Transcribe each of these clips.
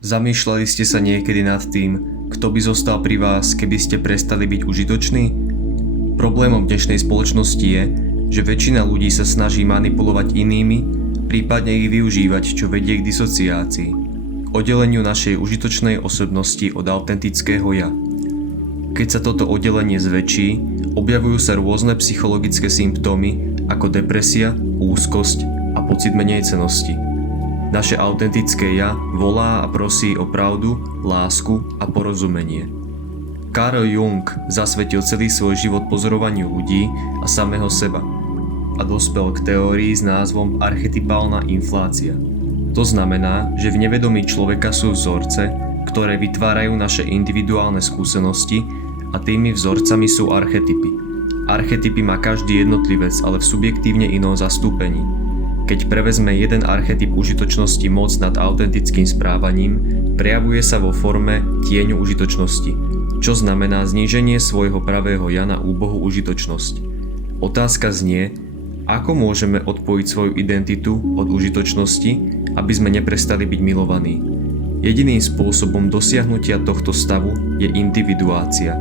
Zamýšľali ste sa niekedy nad tým, kto by zostal pri vás, keby ste prestali byť užitoční? Problémom dnešnej spoločnosti je, že väčšina ľudí sa snaží manipulovať inými, prípadne ich využívať, čo vedie k disociácii, k oddeleniu našej užitočnej osobnosti od autentického ja. Keď sa toto oddelenie zväčší, objavujú sa rôzne psychologické symptómy ako depresia, úzkosť a pocit menejcennosti. Naše autentické ja volá a prosí o pravdu, lásku a porozumenie. Carl Jung zasvetil celý svoj život pozorovaniu ľudí a samého seba a dospel k teórii s názvom archetypálna inflácia. To znamená, že v nevedomí človeka sú vzorce, ktoré vytvárajú naše individuálne skúsenosti a tými vzorcami sú archetypy. Archetypy má každý jednotlivec, ale v subjektívne inom zastúpení. Keď prevezme jeden archetyp užitočnosti moc nad autentickým správaním, prejavuje sa vo forme tieňu užitočnosti, čo znamená zníženie svojho pravého ja na úbohú užitočnosť. Otázka znie, ako môžeme odpojiť svoju identitu od užitočnosti, aby sme neprestali byť milovaní. Jediným spôsobom dosiahnutia tohto stavu je individuácia,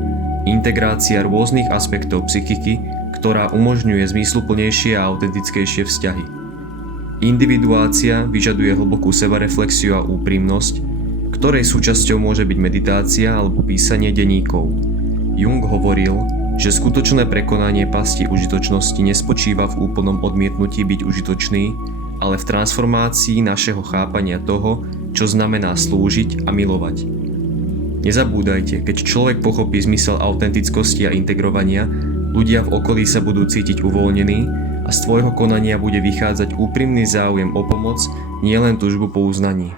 integrácia rôznych aspektov psychiky, ktorá umožňuje zmysluplnejšie a autentickejšie vzťahy. Individuácia vyžaduje hlbokú sebareflexiu a úprimnosť, ktorej súčasťou môže byť meditácia alebo písanie denníkov. Jung hovoril, že skutočné prekonanie pasti užitočnosti nespočíva v úplnom odmietnutí byť užitočný, ale v transformácii našeho chápania toho, čo znamená slúžiť a milovať. Nezabúdajte, keď človek pochopí zmysel autentickosti a integrovania, ľudia v okolí sa budú cítiť uvoľnení a z tvojho konania bude vychádzať úprimný záujem o pomoc, nielen túžbu po uznaní.